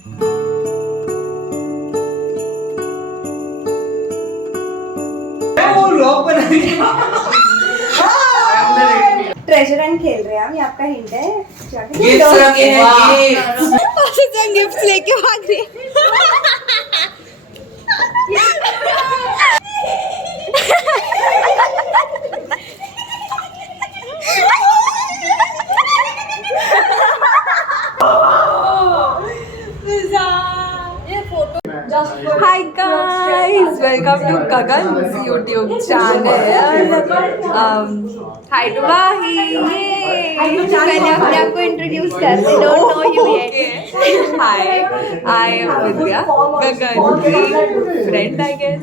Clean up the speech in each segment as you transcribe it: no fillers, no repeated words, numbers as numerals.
Treasure Hunt खेल रहे हैं हम, ये आपका हिंट है। गिफ्ट लेके भाग रही है। Hi guys, welcome to Gagan's YouTube channel. Hi to Mahi. मैंने अपने आप को इंट्रोड्यूस कर दी, don't know you yet. Hi, I am Vidya, Gagan की friend I guess.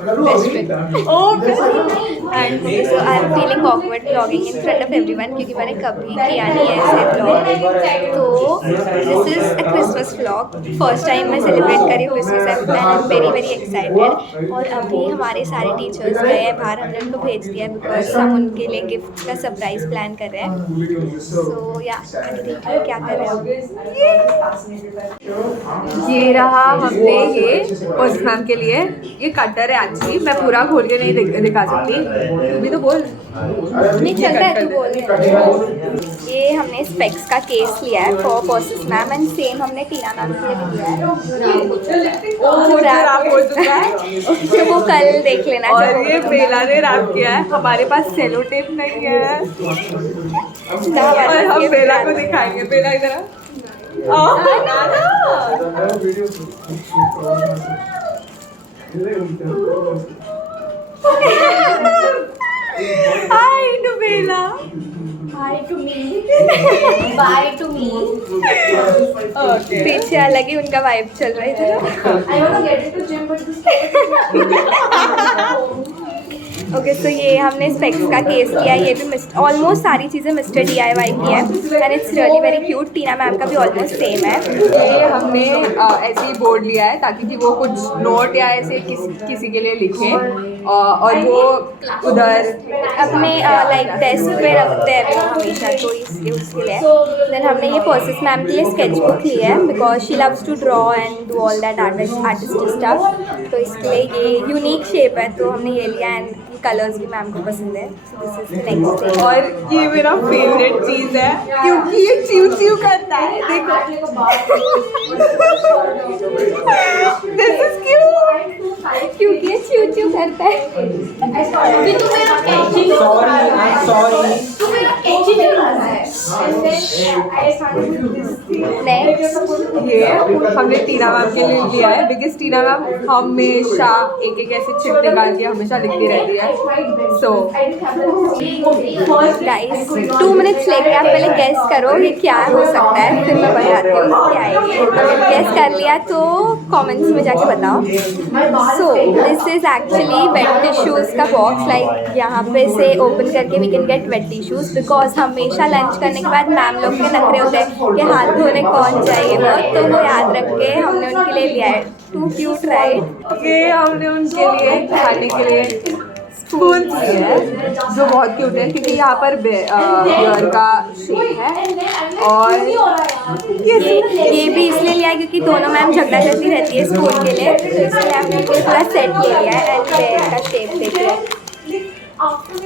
Best friend. Oh, And so I am feeling awkward vlogging in front of everyone क्योंकि मैंने कभी किया नहीं है ऐसे vlog. तो this is a Christmas vlog. First time मैं celebrate कर रही हूँ Christmas and I'm very very excited. और अभी हमारे सारे teachers गए हैं बाहर, हमने उनको भेज दिया है because हम उनके लिए gift का surprise plan कर रहे हैं. So yeah, देखिए क्या कर रहे हैं. ये रहा हमने ये फर्स्ट मैम के लिए, ये कटर है एक्चुअली, मैं पूरा खोल के नहीं दिखा सकती, तू भी तो बोल। नहीं चलता है, तू बोल। ये हमने स्पेक्स का केस लिया है for persist ma'am and same हमने टीना मैम के लिए भी लिया है। तो वो कल देख लेना। और ये बेला ने रैप किया है, हमारे पास सेलो टेप नहीं है और हम बेला को दिखाएंगे। बेला इधर Hi to Bella. Hi to me. Bye to me. Okay. पीछे अलग ही उनका वाइब चल रहा है इधर। I want to get into gym but this okay so ये हमने स्पेक्स का केस लिया, ये भी ऑलमोस्ट सारी चीज़ें मिस्टर DIY की है and it's really very cute. Tina ma'am का भी ऑलमोस्ट सेम है। ये हमने ऐसे ही बोर्ड लिया है ताकि कि वो कुछ नोट या ऐसे किसी के लिए लिखें और वो उधर अपने लाइक डेस्क पे रखते हैं वो हमेशा, तो इसलिए उसके लिए। देन हमने ये पर्सिस मैम के लिए स्केच बुक ली है because she loves to draw and do all that artistic stuff, तो इसके लिए ये यूनिक शेप है तो हमने ये लिया एंड कलर्स भी मैम को पसंद है। So this is the next thing. और ये मेरा फेवरेट चीज़ है क्योंकि ये च्यू च्यू करता है, देखो। This is cute. क्योंकि ये च्यू च्यू करता है। ये हमने टीना मैम के लिए लिया है बिकॉज टीना मैम हमेशा एक एक ऐसे चिट निकाल के हमेशा लिखती रहती है। सो गाइस 2 मिनट्स लेके आप पहले गेस करो ये क्या हो सकता है, फिर मैं बताती हूँ क्या है ये। अगर गेस कर लिया तो कमेंट्स में जाके बताओ। So this is actually wet tissues का बॉक्स, लाइक यहाँ पे से ओपन करके we can get wet tissues because हमेशा लंच करने के बाद मैम लोग के नखरे होते हैं कि हाथ धोने कौन चाहिए वो, तो वो याद रख के हमने उनके लिए लिया है। Too cute right. ये हमने उनके लिए खाने के लिए स्पून लिए है जो बहुत क्यूट है क्योंकि यहाँ पर बियर का शेप है। और ये भी इसलिए लिया है क्योंकि दोनों मैम झगड़ा करती रहती है स्पून के लिए, तो इसलिए हमने पूरा सेट ले लिया है एंड बियर का शेप देखिए।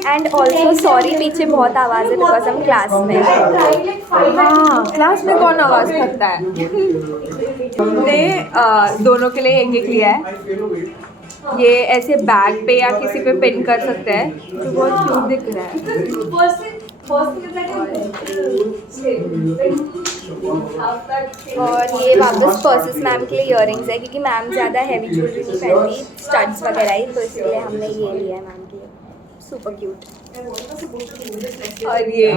एंड ऑल्सो सॉरी पीछे बहुत आवाज़ है बिकॉज हम क्लास में हैं। हाँ, क्लास में कौन आवाज़ करता है। हमने दोनों के लिए एक एक लिया है, ये ऐसे बैग पे या किसी पे पिन कर सकते हैं, तो बहुत क्यूट दिख रहा है। और ये वापस पर्सिस मैम के लिए इयररिंग्स है क्योंकि मैम ज़्यादा हैवी ज्वेलरी नहीं पहनती, स्टड्स वगैरह ही, तो इसलिए हमने ये लिया है मैम के लिए। Super cute. और ये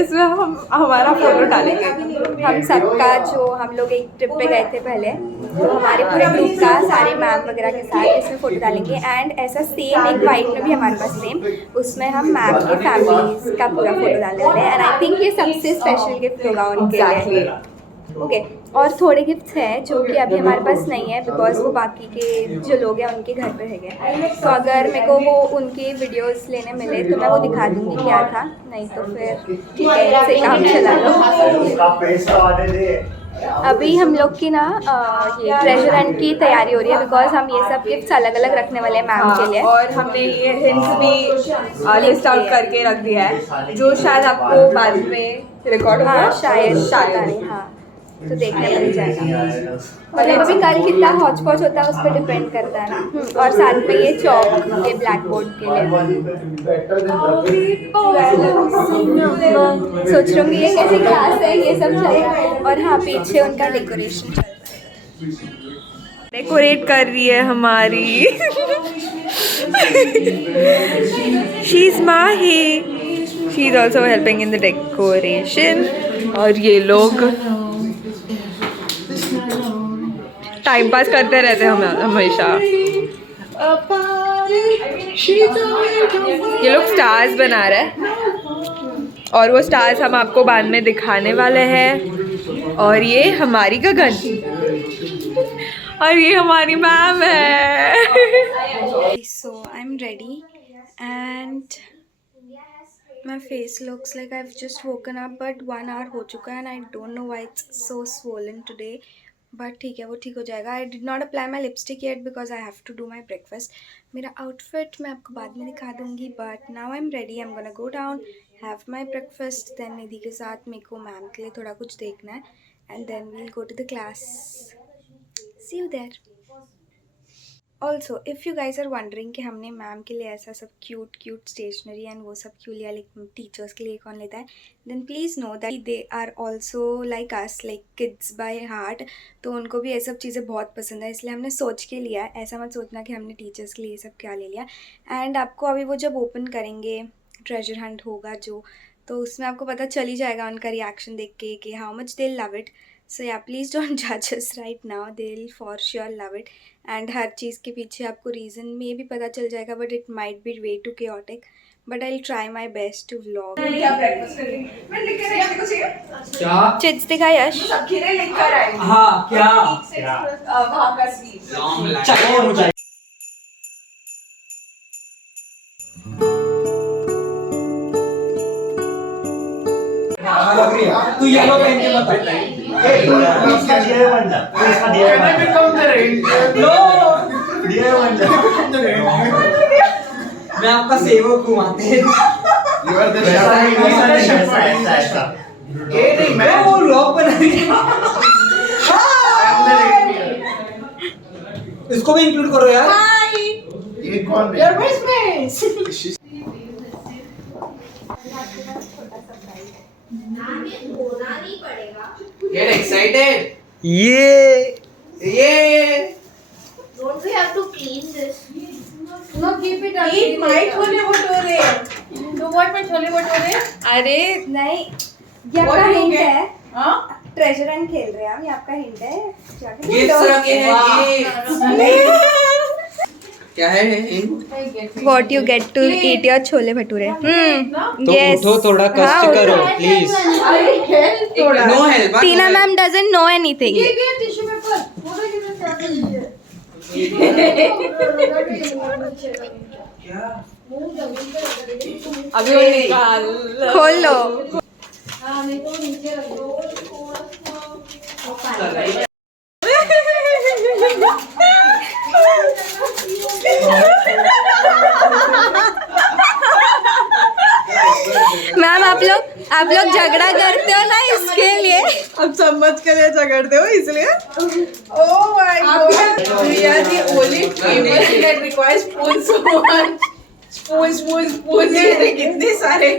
इसमें हम हमारा फोटो डालेंगे, हम सबका जो हम लोग एक ट्रिप पे गए थे पहले, तो हमारे पूरे ग्रुप का सारे मैम वगैरह के साथ इसमें फ़ोटो डालेंगे। एंड ऐसा सेम एक वाइट में भी हमारे पास सेम, उसमें हम मैम के फैमिलीज का पूरा फोटो डालने वाले हैं एंड आई थिंक ये सबसे स्पेशल गिफ्ट होगा उनके लिए। ओके और थोड़े गिफ्ट्स हैं जो कि अभी हमारे पास नहीं है बिकॉज वो बाकी के जो लोग हैं उनके घर पे रहेंगे, तो अगर मेरे को वो उनकी वीडियोस लेने मिले तो मैं वो दिखा दूँगी क्या था, नहीं तो फिर ठीक है इसे काम चला लो। अभी हम लोग की ना ये ट्रेजर हंट की तैयारी हो रही है बिकॉज हम ये सब गिफ्ट्स अलग अलग रखने वाले हैं मैम के लिए। और हमने ये हिंट्स भी लिस्ट आउट करके रख दिया है जो शायद आपको बाद में रिकॉर्ड होगा। हाँ शायद पता नहीं, हाँ तो देखने मिल जाएगा। मतलब अभी कल कितना हौच पौच होता है उस पर डिपेंड करता है ना। और साथ में ये चौक, ये ब्लैक बोर्ड के लिए सोच रही हूँ ये कैसी क्लास है, ये सब चल रहा है। और हाँ पीछे उनका डेकोरेशन चल रहा है, डेकोरेट कर रही है हमारी she is Mahi, she is also helping in the decoration. और ये लोग टाइम पास करते रहते हैं हम हमेशा। ये लोग स्टार्स बना रहे हैं और वो स्टार्स हम आपको बाद में दिखाने वाले हैं। और ये हमारी गगन और ये हमारी मैम है। So I'm ready and my face looks like I've just woken up but 1 hour हो चुका है and I don't know why it's so swollen today. But ठीक है, वो ठीक हो जाएगा। I did not apply my lipstick yet because I have to do my breakfast. मेरा आउटफिट मैं आपको बाद में दिखा दूँगी but now I am ready. I am gonna go down, have my breakfast, then Nidhi के साथ मेरे को मैम के लिए थोड़ा कुछ देखना है and then we'll go to the class. See you there. Also if you guys are wondering कि हमने मैम के लिए ऐसा सब क्यूट स्टेशनरी एंड वो सब क्यों लिया, लाइक टीचर्स के लिए कौन लेता है, then please know that they are also like us, like kids by heart. तो उनको भी ये सब चीज़ें बहुत पसंद है, इसलिए हमने सोच के लिया है। ऐसा मत सोचना कि हमने टीचर्स के लिए ये सब क्या ले लिया। एंड आपको अभी वो जब ओपन करेंगे ट्रेजर हंट होगा जो, तो उसमें आपको पता चल ही जाएगा उनका रिएक्शन देख के कि how much they love it. So yeah please don't जज us right now, they will for sure love it. And हर चीज़ के पीछे आपको रीज़न में भी पता चल जाएगा but it might be way too chaotic, but I will try my best to vlog. क्या चिट्स दिखा यश। हाँ क्या चाहिए मुझे। तू येलो पहन के बता। मैं आपका सेवक हूँ आते। मैं वो लॉक बना दिया। इसको भी इंक्लूड करो यार। ये कौन है? Get excited. ये Don't we have to clean this? No, keep it up. Eat my chole bhature. Do what में छोले भटूरे? अरे नहीं, ये आपका What you हिंट get? है। हाँ? ट्रेजर हंट खेल रहे हैं हम, ये आपका हिंट है। जाके गिफ्ट्स रखे हैं। क्या है hint? What you get to eat your chole bhature. तो yes. उठो थोड़ा कष्ट करो प्लीज। अरे help थोड़ा। No help. Tina ma'am doesn't know anything. ये क्या टिश्यू पेपर? वो तो किधर चाहते हैं? अभी वो निकाल खोल लो। हाँ नहीं तो नीचे रख दो। मैम आप लोग झगड़ा करते हो ना इसके लिए। अब चम्मच के लिए झगड़ते हो इसलिए। Oh my God! We are the only people that require spoon so much. Spoon कितने सारे।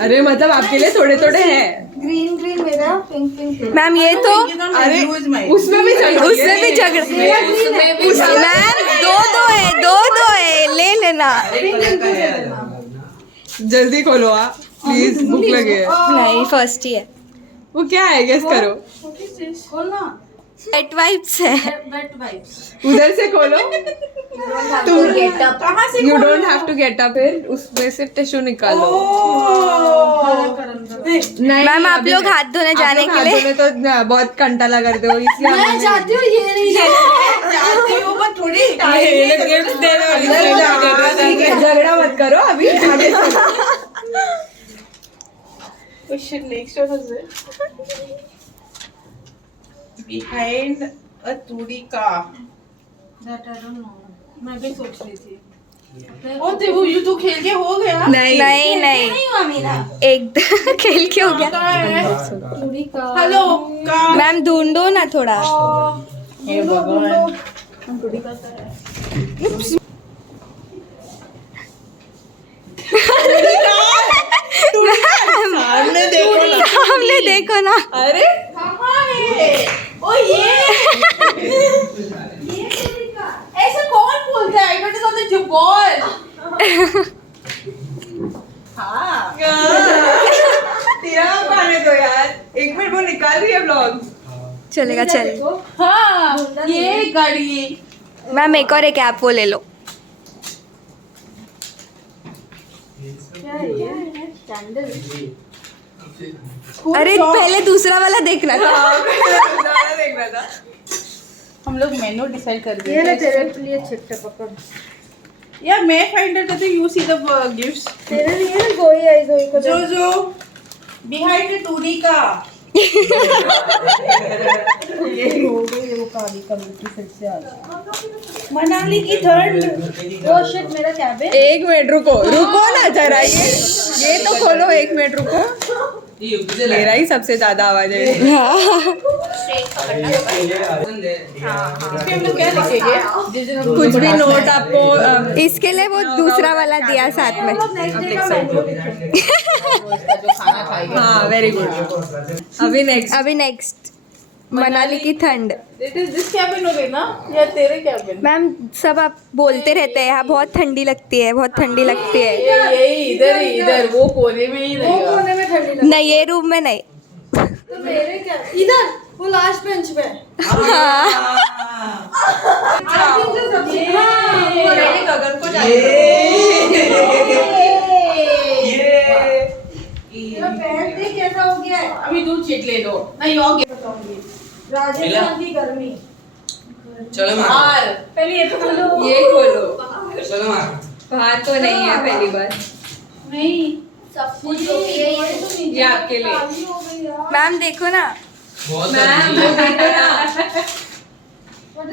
अरे मतलब आपके लिए थोड़े थोड़े हैं। ग्रीन मेरा पिंक मैम ये तो अरे उसमें भी झगड़ा मैम दो है ले लेना। जल्दी खोलो आप प्लीज, भूख लगी है। नहीं फर्स्ट ही है। वो क्या है गेस करो। खोलना। वेट वाइप्स है। Wet wipes. उधर से खोलो। कहाँ से? You don't have to get up, फिर उसमें से टिश्यू निकालो। नहीं मैम आप अभी लोग नहीं। हाथ धोने आप जाने लोग के हाथ लिए धोने तो बहुत कंटाला करते हो इसलिए मैं हमने- जाती हूँ ये नहीं जाती हूँ मैं थोड़ी झगड़ा मत करो अभी आगे चलो। behind a 2D car? That I don't know. मैं भी सोच रही थी. ओ देखो ये तो खेल के हो गया. नहीं नहीं नहीं हुआ मेरा. एक खेल के हो गया. पूरी का. Hello car. मैम ढूंढो ना थोड़ा. हे भगवान. सामने देखो ना. सामने देखो ना. अरे कहाँ है? ओ ये ऐसा कौन बोलता है? It is on the ball. हाँ. तेरा पाने दो यार. एक मिनट वो निकाल रही है ब्लॉग. चलेगा चल. हाँ ये गाड़ी. मैम एक और एक ऐप वो ले लो. अरे पहले दूसरा वाला देखना था. ज़्यादा देख रहा था. हम लोग मेनू डिसाइड कर ये ले देते तेरे हैं. लिए छिट्टा पकड़. यार मैं फाइंड आउट करती हूँ. You see the gifts. तेरे लिए ना गोई आई गोई को. जो बिहाइंड द 2D का. ये हो गई वो काली कलर की फिर से आ गई. मनाली की थर्ड. ओ शिट मेरा कैब है. एक मिनट रुको ना जरा. ये तो खोलो. एक मिनट रुको. मेरा ही सबसे ज्यादा आवाज है. इसके अंदर क्या लिखेंगे? कुछ भी नोट आपको इसके लिए वो दूसरा वाला दिया साथ में. जो खाना खाएगा. हाँ वेरी गुड. अभी नेक्स्ट मनाली की ठंड. दिस कैबिन हो गई ना या तेरे कैबिन? मैम सब आप बोलते रहते हैं यहाँ बहुत ठंडी लगती है, बहुत ठंडी लगती है. यही इधर वो कोने में ही वो रहेगा. कोने में ठंडी लगी. नहीं ये रूम में नहीं. तो मेरे क्या इधर वो लास्ट बेंच पे. गगन को तेरा पैंट देख कैसा हो गया है. अभी दूध चीट ले लो. नहीं हो गया. राजस्थान की गर्मी. चलो मार. और पहले ये तो खोलो. ये खोलो. चलो मार. बाहर तो नहीं है पहली बार. नहीं सब कुछ जो भी है ये ये आपके लिए. खाली हो गई यार. मैम देखो ना. बहुत मैम जल्दी. वो देखो ना.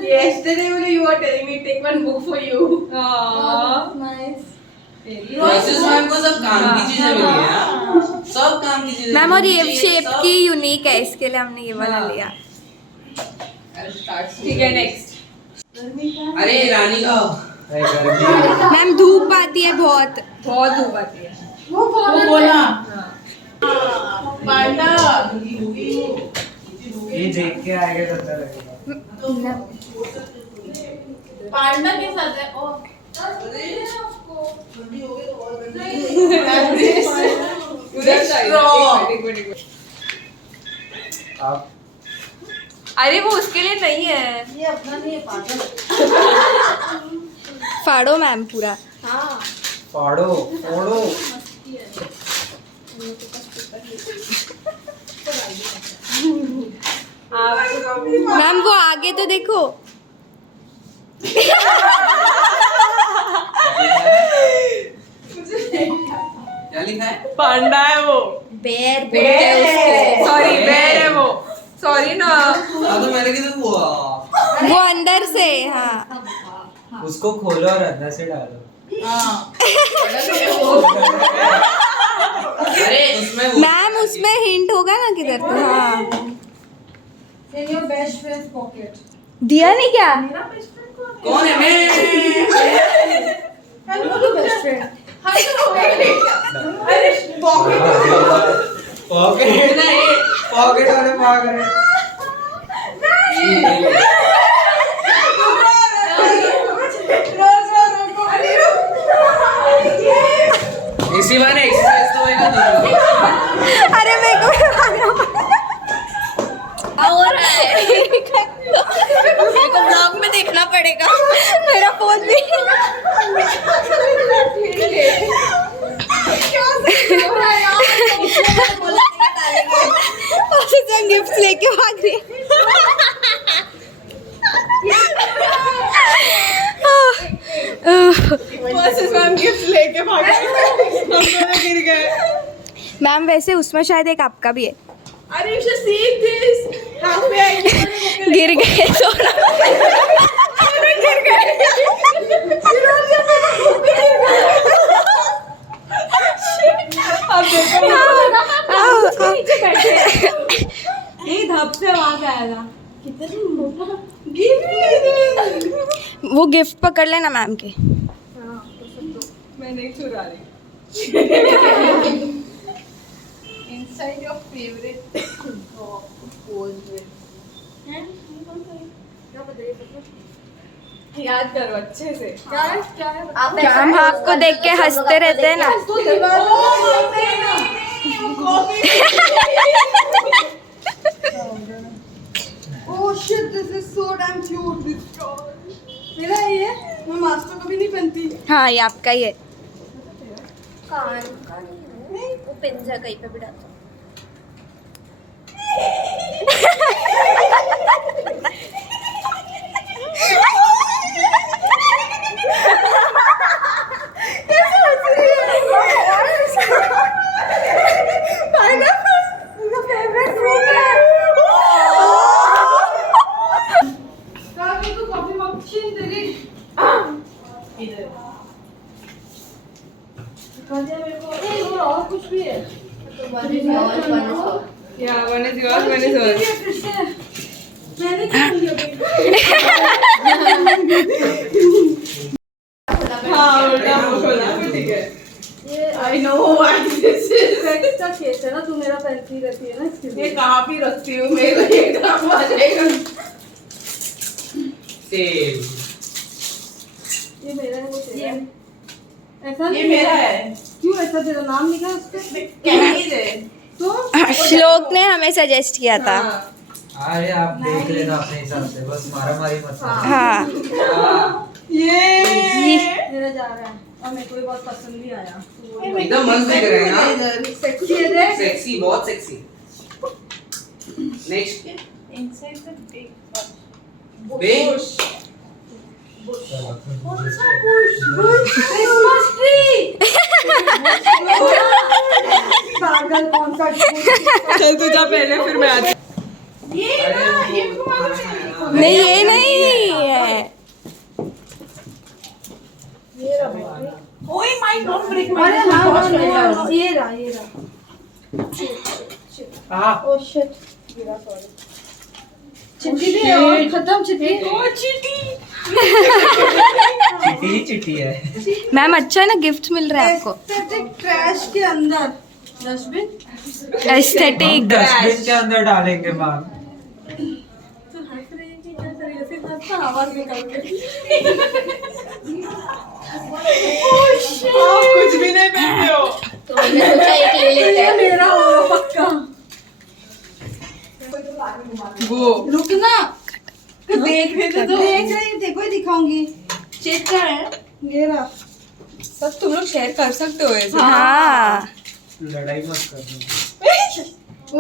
yesterday only you were telling me take one book for you. Nice. Mrs. Ma'am को सब काम की चीजें मिली है ना. सब काम की चीजें. मैम और ये मुझे शेप सब- की यूनिक है, इसके लिए हमने ये वाला लिया. ठीक है नेक्स्ट. अरे रानी का. मैम धूप आती है बहुत. बहुत धूप आती है. वो बोला. पांडा. ये देख के आएगा तो अच्छा लगेगा. पांडा के साथ है. ओ उधर Straw. आप अरे वो उसके लिए नहीं है. ये अपना नहीं है पागल. फाड़ो मैम पूरा. फाड़ो फोड़ो. मैम वो आगे तो देखो. क्या लिखा है? पांडा है वो. बेर सॉरी बेर है वो. सॉरी ना. हाँ तो मैंने किधर हुआ. वो अंदर से. हाँ उसको खोलो और अंदर से डालो. अरे उसमें वो. मैम उसमें हिंट होगा ना किधर तो. हाँ In your best friend's pocket. दिया नहीं क्या. कौन है? मैं. Hello best friend. अरे पॉकेट नहीं. पॉकेट वाले भाग रहे. इसी बार एक्सरसाइज तो होएगा दोनों. अरे मेरे को भी भागना पड़ा. हो रहा है. मेरे को ब्लॉग में देखना पड़ेगा. मेरा फोन भी. गिफ्ट लेके भाग रही है. मैम गिफ्ट लेके भागे. हम दोनों गिर गए. मैम वैसे उसमें शायद एक आपका भी है. अरे you should see this. Halfway I गिर गए दोनों गिर गए अब देखो नीचे बैठे ये धप से आवाज आएगा। वो गिफ्ट पकड़ लेना मैम के मैं नहीं चुरा रही inside your favorite pose with. याद करो अच्छे से हम आपको देख के हंसते रहते हैं ना Oh shit, this is so damn cute. This doll. मेरा है ये? मैं मास्क तो कभी नहीं पहनती। हाँ ये आपका ही है कान का नहीं वो पिंजा कहीं पे भी डालता और कुछ भी है। या one is yours, one is yours. मैंने क्या लिया हाँ उल्टा खोला ठीक है I know why this is. का केस है ना, तू मेरा पहनती रहती है ना इसके ये कहाँ भी रखती हूँ मेरे को एक काम आ जाएगा। सेम ये मेरा है, वो तेरा है। ऐसा ये नहीं मेरा है। क्यों ऐसा तेरा नाम लिखा है उस पे? कैंडीज है। तो श्लोक ने हमें सजेस्ट किया था अरे आप देख लेना अपने हिसाब से बस मारा मारी मत करो। हाँ ये मेरा जा रहा है और मेरे को भी बहुत पसंद भी आया। एकदम मस्त दिख रहे हैं ना सेक्सी है देख। सेक्सी बहुत sexy next inside the big big Christmas tree. पागल कौन सा चल तू जा पहले फिर मैं आती नहीं ये नहीं है ओए माय डोंट ब्रेक माय अरे हाँ ये रहा हाँ ओ शिट गिरा सॉरी चिट्ठी भी है और खत्म चिट्ठी चिट्टी ही चिट्ठी है मैम अच्छा है ना गिफ्ट मिल रहा है आपको एस्थेटिक ट्रैश के अंदर डस्टबिन एस्थेटिक डस्टबिन के अंदर डालेंगे मैम तो हंस रही है कि क्या तरीके से हंसता आवाज निकल रही आप कुछ भी नहीं पहनते हो। तो हमने सोचा एक ले लेते हैं मेरा होगा पक्का वो रुकना देखने तो दो। देख रही देखो ही दिखाऊंगी चेक कर ये रहा सब तुम लोग शेयर कर सकते हो ऐसे हाँ लड़ाई मत करना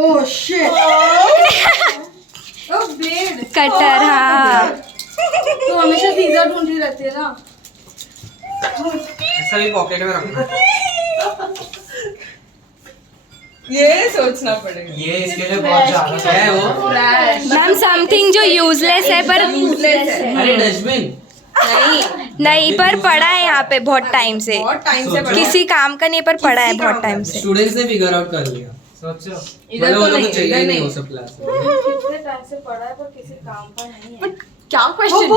oh shit oh blade cutter हाँ तो हमेशा सीजर ढूंढती रहती है ना ऐसा भी पॉकेट में रखना ये सोचना पड़ेगा ये इसके लिए बहुत ज्यादा है वो मैम समथिंग जो यूजलेस है पर अरे डस्टबिन नहीं पर पड़ा है यहाँ पे बहुत टाइम से बहुत टाइम से पड़ा किसी काम का नहीं पर पड़ा है बहुत टाइम से स्टूडेंट्स ने फिगर आउट कर लिया सोचो इधर मतलब तो वो लोग नहीं को चाहिए इधर नहीं नहीं वो सब क्लास में कितने टाइम से पड़ा है पर किसी काम का नहीं है क्या क्वेश्चन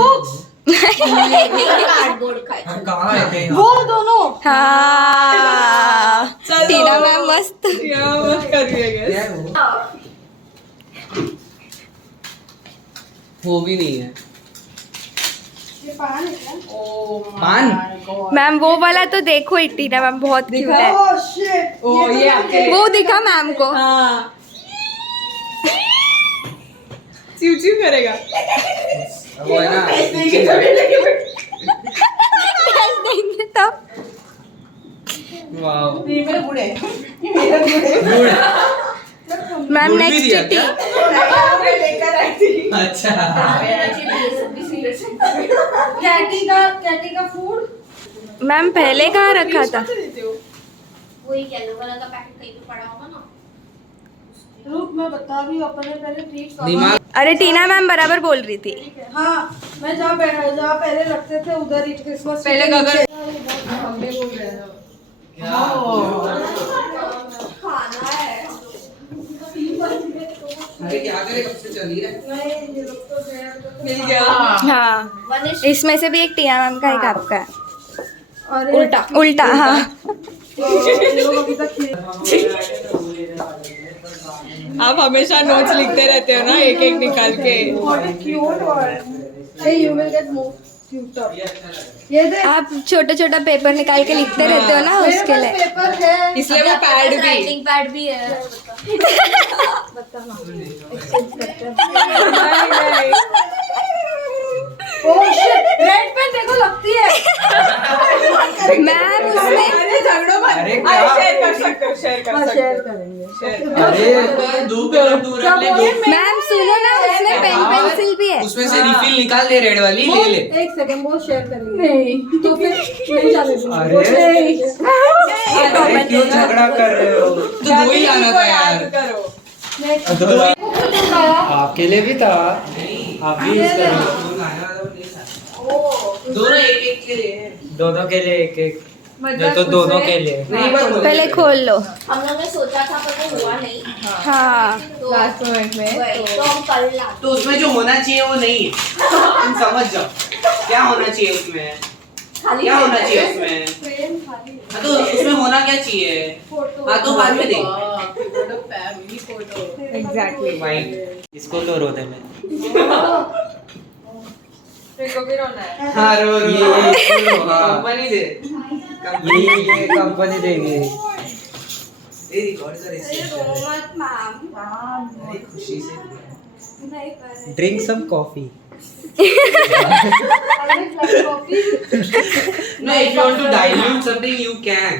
कार्डबोर्ड का हम कहाँ है कहीं वो दोनों हाँ टीना मैम मस्त क्या मत करिए guys। क्या है वो? वो भी नहीं है ये पान है क्या पान मैम वो वाला तो देखो ही टीना मैम बहुत क्यूट है ओह शिट ओ ये आपके लिए वो दिखा मैम को हाँ चिव चिव करेगा वो है ना देंगे तब वाओ ये मेरे बूढ़े मैम गुड़ भी नेक्स्ट दिया चिट्ठी क्या? लेकर आई थी। अच्छा कैटी का फूड मैम पहले कहाँ रखा था वही येलो वाला का पैकेट कहीं पे पड़ा होगा ना रुक मैं बता रही हूँ अपने पहले ठीक कर। दिमाग अरे टीना मैम बराबर बोल रही थी। हाँ मैं जहाँ पहले रखते थे उधर ही क्रिसमस पहले गगन अरे क्या करे कब से चल रही है मिल गया। हाँ इसमें से भी एक टीना मैम का एक आपका है। अरे उल्टा उल्टा हाँ। ये लोग अभी तक खेल- आप हमेशा नोट्स लिखते रहते हो ना एक एक निकाल के। What a cute one. Hey, you will get more cuter. ये देख आप छोटा छोटा पेपर निकाल के लिखते रहते हो ना मेरे उसके पास लिए। पेपर है। इसलिए वो पैड भी। राइटिंग पैड भी है। Oh shit, रेड पेन देखो लगती है। मैम उसमें अरे झगड़ो मत। अरे अरे क्या? शेयर कर सकते हो शेयर कर हाँ सकते शेयर हो। करेंगे। अरे दो कलर दो रख ले दो मैम सुनो ना उसमें पेन पेंसिल भी है। उसमें से रिफिल निकाल दे रेड वाली ले ले एक सेकंड वो शेयर करेंगे। नहीं तो फिर नहीं जाने दूंगी। अरे। वो नहीं। अरे क्यों झगड़ा कर रहे हो? तो दो ही लाना था यार करो। आपके लिए भी था, आप भी यूज करो। दोनों एक एक के लिए दोनों के लिए एक एक, मतलब तो दोनों उसमें- के लिए। नहीं बस पहले खोल लो। हम लोग ने सोचा था पर वो हुआ नहीं। हाँ तो लास्ट मोमेंट में वही, तो हम कल ला। तो उसमें जो होना चाहिए वो नहीं है तुम समझ जाओ क्या होना चाहिए उसमें क्या होना चाहिए उसमें हाँ तो उसमें होना क्या चाहिए हाँ तो बाद में दे एग्जैक्टली। वाइट इसको लो रोते में। तेरे को भी रोना है। हाँ रो रो ये इसको लो, हाँ। कंपनी दे ये कंपनी देगी। ये रिकॉर्ड कर इसे अरे खुशी से drink some coffee. No, if you want to dilute something, you can.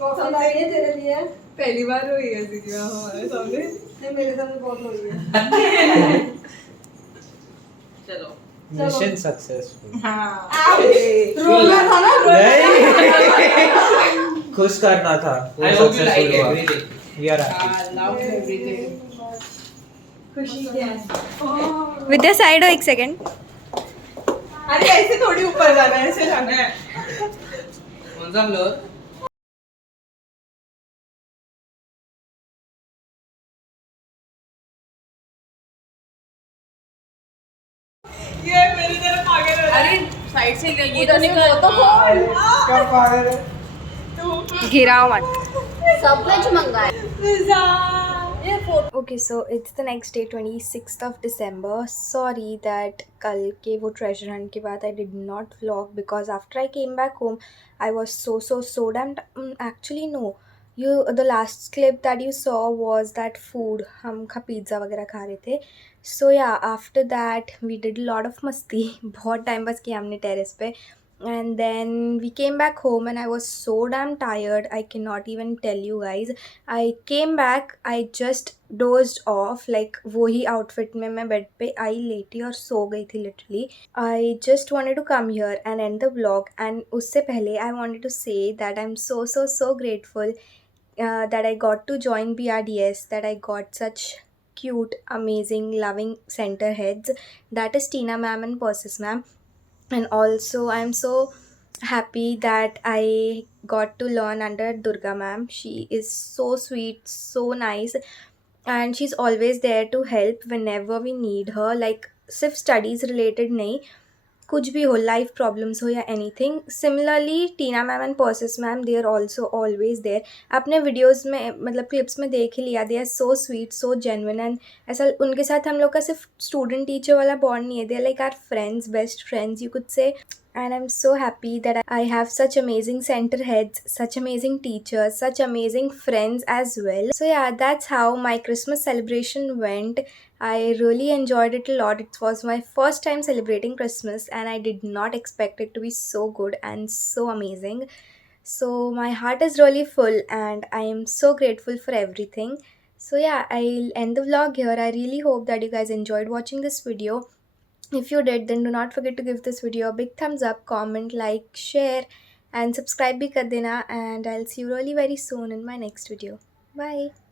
Coffee लाइए तेरे लिए। पहली बार हुई है ऐसी हमारे सामने। नहीं मेरे सामने बहुत हो रही है। चलो। Mission successful. हाँ। रोना था ना। नहीं, खुश करना था। I hope you like हुआ। everything. We are happy. खुशी है। विद्या साइड हो एक सेकंड। अरे ऐसे थोड़ी ऊपर जाना है ऐसे जाना है। कौन सा फ्लोर ये मेरी तरफ आगे रहो। अरे साइड से ये तो निकल तो क्या पागल है? गिराओ मत। सब कुछ मंगाए। Okay, so it's the next day, 26th of December. Sorry that कल के वो treasure hunt के बाद I did not vlog because after I came back home, I was so damn. Actually no, the last clip that you saw was that food. हम pizza वगैरह खा रहे थे. So yeah, after that we did a lot of मस्ती. बहुत time पास किया हमने terrace पे. And then we came back home and I was so damn tired. I cannot even tell you guys. I came back, I just dozed off. Like वही outfit में मैं bed पे आई लेटी और सो गई थी literally. I just wanted to come here and end the vlog. And उससे पहले I wanted to say that I'm so grateful that I got to join BRDS. That I got such cute, amazing, loving center heads. That is Tina ma'am and Persis ma'am. And also I'm so happy that I got to learn under Durga ma'am. She is so sweet, so nice, and she's always there to help whenever we need her. Like सिर्फ studies related नहीं, कुछ भी हो, life problems हो या anything. Similarly Tina ma'am and Persis ma'am, they are also always there. आपने videos में मतलब क्लिप्स में देख ही लिया, they are so sweet, so genuine. And ऐसा उनके साथ हम लोग का सिर्फ स्टूडेंट टीचर वाला बॉन्ड नहीं है, they are like our friends, best friends you could say. And I'm so happy that I have such amazing center heads, such amazing teachers, such amazing friends as well. So yeah, that's how my Christmas celebration went. I really enjoyed it a lot. It was my first time celebrating Christmas and I did not expect it to be so good and so amazing. So my heart is really full and I am so grateful for everything. So yeah, I'll end the vlog here. I really hope that you guys enjoyed watching this video. If you did, then do not forget to give this video a big thumbs up, comment, like, share and subscribe bhi kar dena, and I'll see you really very soon in my next video. Bye.